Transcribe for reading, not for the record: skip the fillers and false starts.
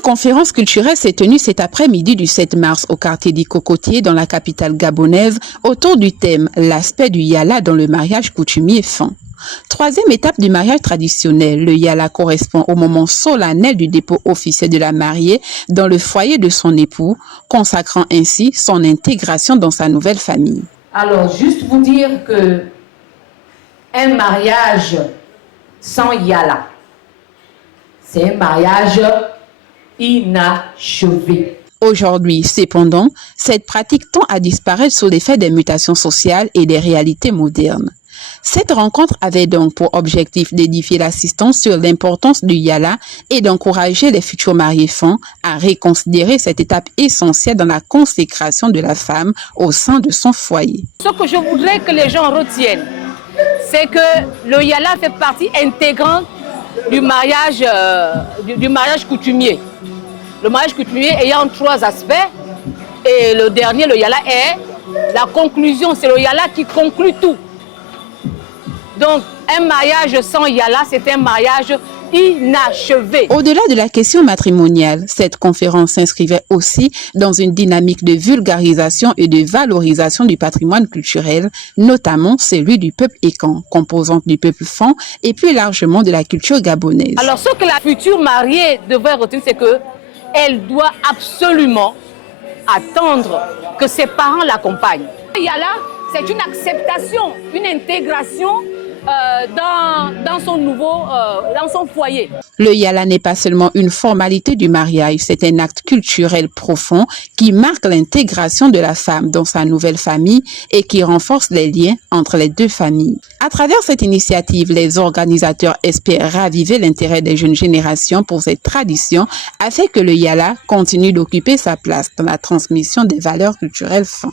Une conférence culturelle s'est tenue cet après-midi du 7 mars au quartier des Cocotiers dans la capitale gabonaise autour du thème « L'aspect du Yala dans le mariage coutumier fin ». Troisième étape du mariage traditionnel, le Yala correspond au moment solennel du dépôt officiel de la mariée dans le foyer de son époux, consacrant ainsi son intégration dans sa nouvelle famille. Alors, juste vous dire que un mariage sans Yala, c'est un mariage inachevé. Aujourd'hui, cependant, cette pratique tend à disparaître sous l'effet des mutations sociales et des réalités modernes. Cette rencontre avait donc pour objectif d'édifier l'assistance sur l'importance du Yala et d'encourager les futurs mariés fins à reconsidérer cette étape essentielle dans la consécration de la femme au sein de son foyer. Ce que je voudrais que les gens retiennent, c'est que le Yala fait partie intégrante du mariage coutumier. Le mariage coutumier ayant trois aspects, et le dernier, le Yala, est la conclusion. C'est le Yala qui conclut tout. Donc, un mariage sans Yala, c'est un mariage inachevé. Au-delà de la question matrimoniale, cette conférence s'inscrivait aussi dans une dynamique de vulgarisation et de valorisation du patrimoine culturel, notamment celui du peuple Ekan, composante du peuple Fan et plus largement de la culture gabonaise. Alors, ce que la future mariée devrait retenir, c'est qu'elle doit absolument attendre que ses parents l'accompagnent. Yala, c'est une acceptation, une intégration dans son foyer. Le Yala n'est pas seulement une formalité du mariage, c'est un acte culturel profond qui marque l'intégration de la femme dans sa nouvelle famille et qui renforce les liens entre les deux familles. À travers cette initiative, les organisateurs espèrent raviver l'intérêt des jeunes générations pour cette tradition afin que le Yala continue d'occuper sa place dans la transmission des valeurs culturelles fin.